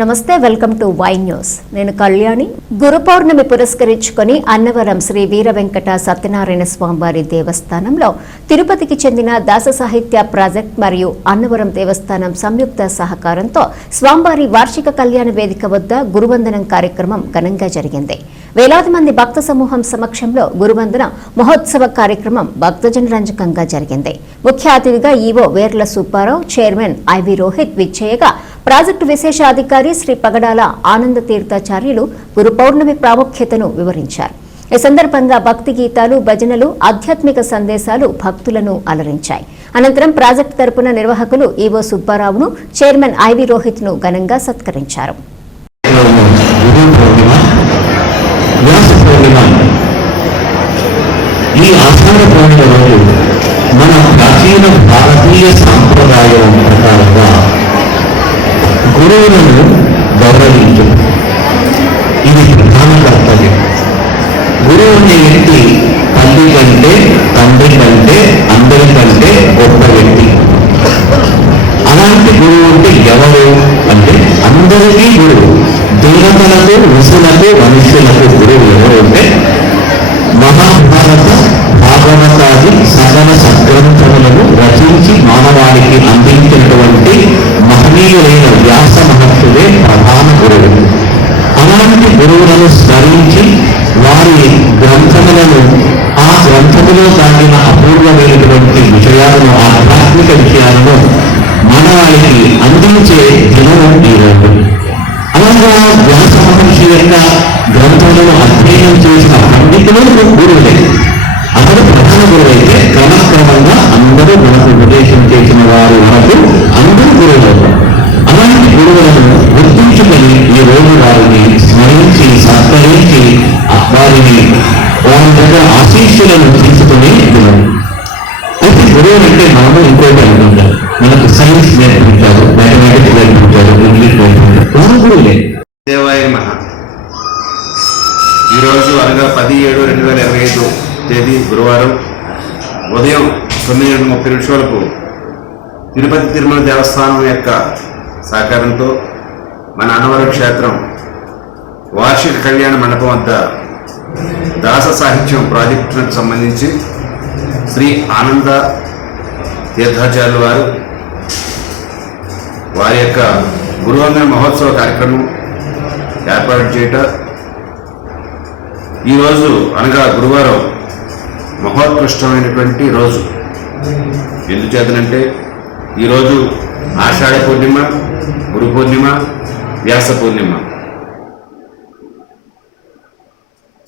నమస్తే welcome to Y news. నేను కళ్యాణి. గురు పౌర్ణమి పురస్కరించుకొని అన్నవరం శ్రీ వీర వెంకట సత్యనారాయణ స్వామివారి దేవస్థానంలో తిరుపతికి చెందిన దాస సాహిత్య ప్రాజెక్ట్ మరియు అన్నవరం దేవస్థానం సంయుక్త సహకారంతో స్వామివారి వార్షిక కళ్యాణ వేదిక వద్ద గురువందనం కార్యక్రమం ఘనంగా జరిగింది. వేలాది మంది భక్త సమూహం సమక్షంలో గురువందన మహోత్సవ కార్యక్రమం భక్తజన రంజకంగా జరిగింది. ముఖ్య అతిథిగా E O Verla Subbarao chairman I V Rohit విచ్చేయగా project విశేషాధికారి శ్రీ పగడాల ఆనంద తీర్థాచార్యులు గురు పౌర్ణమి ప్రాముఖ్యతను వివరించారు. ఈ సందర్భంగా భక్తి గీతాలు భజనలు ఆధ్యాత్మిక సందేశాలు భక్తులను అలరించాయి. అనంతరం ప్రాజెక్టు తరపున నిర్వాహకులు ఈవో సుబ్బారావును చైర్మన్ ఐవి రోహిత్ను ఘనంగా సత్కరించారు. ఈ ఆషాఢ పౌర్ణిమ రోజు మన ప్రాచీన భారతీయ సాంప్రదాయం ప్రకారంగా గురువులను గౌరవించడం. ఇది ప్రధాన కర్తవ్యం. గురువు అనే వ్యక్తి తల్లి కంటే తండ్రి కంటే అందరికంటే గొప్ప వ్యక్తి. అలాంటి గురువు అంటే ఎవరు? అంటే అందరికీ గురువు. దేవతలకు ఋషులకు మనుష్యులకు గురువు ఎవరు అంటే మహాభారత భాగవతాది సకల సద్గ్రంథములను రచించి మానవాళికి అందించినటువంటి మహనీయులైన వ్యాస మహర్షులే ప్రధాన గురువు. అలాంటి గురువులను స్మరించి వారి గ్రంథములను ఆ గ్రంథములో సాగిన అపూర్వమైనటువంటి విషయాలను ఆధ్యాత్మిక విషయాలను మానవాళికి అందించే దినము ఈరోజు రోజు. అలాగా వ్యాస మహర్షి యొక్క గ్రంథములను అధ్యయనం చేసిన పండితులు గురువులే. అతడు ప్రధాన క్రమక్రమంగా అందరూ మనకు ఉపదేశం చేసిన వారు మనకు అందరూ గురువులు అలాంటి గురువులను గుర్తించుకొని ఈ రోజు వారిని స్మరించి సత్కరించి వారిని వారి దగ్గర ఆశీస్సులను తీసుకుని దినం అయితే గురువు అంటే మనము ఇంకోటి అనుకుంటాం. మనకు సైన్స్ నేర్పించారు మ్యాథమెటిక్స్ నేర్పించారు ఇంగ్లీష్ నేర్పించారు. వారు గురువులే. దేవాయ మహా ఈరోజు అనగా పది ఏడు రెండు వేల ఇరవై ఐదు తేదీ గురువారం. ఉదయం తొమ్మిది గంటల ముప్పై నిమిషాలకు తిరుపతి తిరుమల దేవస్థానం యొక్క సహకారంతో మన అన్నవరం క్షేత్రం వార్షిక కళ్యాణ మండపం వద్ద దాస సాహిత్యం ప్రాజెక్టులకు సంబంధించి శ్రీ ఆనంద తీర్థాచార్యులు వారు వారి యొక్క గురువందన మహోత్సవ కార్యక్రమం ఏర్పాటు చేయట. ఈరోజు అనగా గురువారం మహోత్కృష్టమైనటువంటి రోజు. ఎందుచేతనంటే ఈరోజు ఆషాఢ పూర్ణిమ గురు పూర్ణిమ వ్యాస పూర్ణిమ.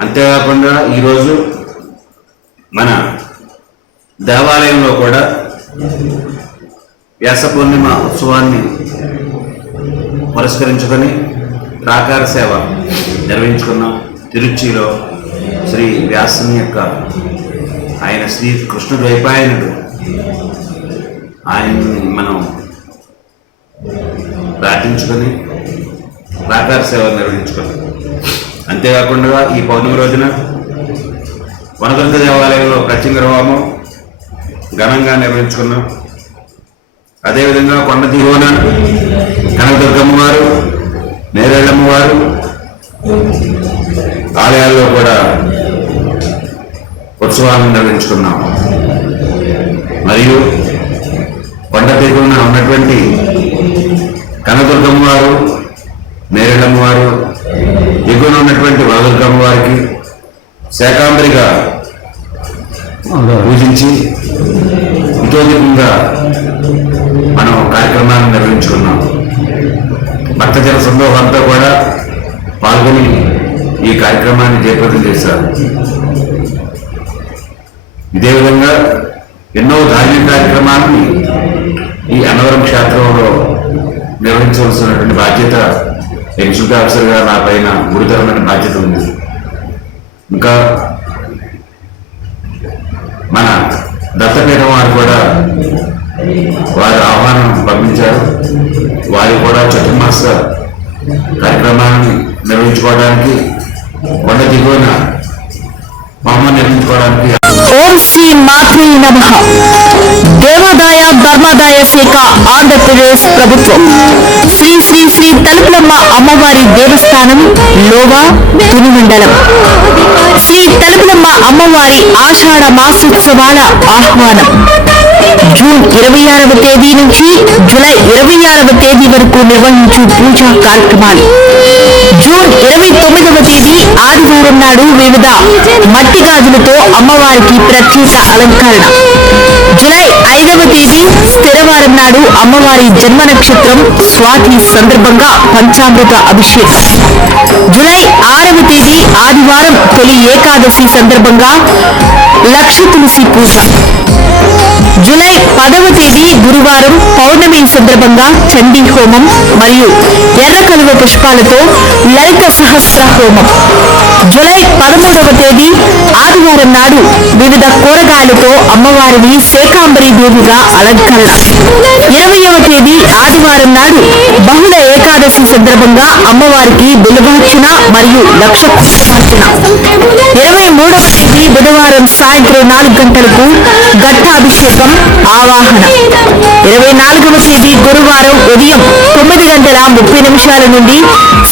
అంతేకాకుండా ఈరోజు మన దేవాలయంలో కూడా వ్యాస పూర్ణిమ ఉత్సవాన్ని పురస్కరించుకొని ప్రాకార సేవ నిర్వహించుకున్నాం. తిరుచిలో శ్రీ వ్యాసుని యొక్క ఆయన శ్రీ కృష్ణ ద్వైపాయనుడు ఆయన్ని మనం ప్రార్థించుకొని ప్రాకార సేవ నిర్వహించుకున్నాం అంతేకాకుండా ఈ పౌర్ణమి రోజున వనదుర్గ దేవాలయంలో ప్రత్యంగ హోమం ఘనంగా నిర్వహించుకున్నాం. అదేవిధంగా కొండ దిగువన కనకదుర్గమ్మ వారు నేరేళ్ళమ్మ వారు ఆలయాల్లో కూడా ఉత్సవాలను నిర్వహించుకున్నాము. మరియు కొండ దిగువన ఉన్నటువంటి కనదుర్గమ్మ వారు నేరేళ్ళమ్మ వారు దిగువన ఉన్నటువంటి వరదుర్గమ్మ వారికి శాకాంబరిగా పూజించి ఇతోదికంగా మనం కార్యక్రమాన్ని నిర్వహించుకున్నాం భక్తజన సమూహం అంతా కూడా పాల్గొని ఈ కార్యక్రమాన్ని జయప్రదం చేశారు. ఇదే విధంగా ఎన్నో ధార్మిక కార్యక్రమాన్ని ఈ అన్నవరం క్షేత్రంలో నిర్వహించవలసినటువంటి బాధ్యత ఎగ్జిక్యూటివ్ ఆఫీసర్గా నా పైన గురుతరమైన బాధ్యత ఉంది. ఇంకా మన దత్తపీఠం వారు కూడా వారి ఆహ్వానం పంపించారు. వారు కూడా చతుర్మాస కార్యక్రమాన్ని నిర్వహించుకోవడానికి కొండ దిగువన మహమ్మ నిర్మించుకోవడానికి ఓం శ్రీ మాత్రీ నమ. దేవాదాయ ధర్మాదాయ శాఖ ఆంధ్రప్రదేశ్ ప్రభుత్వం. శ్రీ శ్రీ శ్రీ తలుపులమ్మ అమ్మవారి దేవస్థానం లోవా తుని మండలం శ్రీ తలుపులమ్మ అమ్మవారి ఆషాఢ మాసోత్సవాల ఆహ్వానం. జూన్ ఇరవై ఆరవ తేదీ నుంచి జూలై ఇరవై ఆరవ తేదీ వరకు నిర్వహించు పూజా కార్యక్రమాలు. ఆదివారం నాడు వివిధ మట్టి గాజులతో అమ్మవారికి ప్రత్యేక అలంకరణ. జూలై ఐదవ తేదీ స్థిరవారం నాడు అమ్మవారి జన్మ నక్షత్రం స్వాతి సందర్భంగా పంచామృత అభిషేకం. జూలై ఆరవ తేదీ ఆదివారం తొలి ఏకాదశి సందర్భంగా లక్ష తులసి పూజ. జూలై పదవ తేదీ గురువారం పౌర్ణమి సందర్భంగా చండీ హోమం మరియు ఎర్ర కలువ పుష్పాలతో లలిత సహస్ర హోమం. జూలై పదమూడవ తేదీ ఆదివారం నాడు వివిధ కూరగాయలతో అమ్మవారిని శేఖాంబరి దేవిగా అలంకరణ. ఇరవయవ తేదీ ఆదివారం నాడు బహుళ ఏకాదశి సందర్భంగా అమ్మవారికి బిల్వార్చన మరియు లక్ష ఇరవై మూడవ తేదీ బుధవారం సాయంత్రం నాలుగు గంటలకు ఘట్టాభిషేకం ఆవాహన. ఇరవై నాలుగవ తేదీ గురువారం ఉదయం తొమ్మిది గంటల ముప్పై నిమిషాల నుండి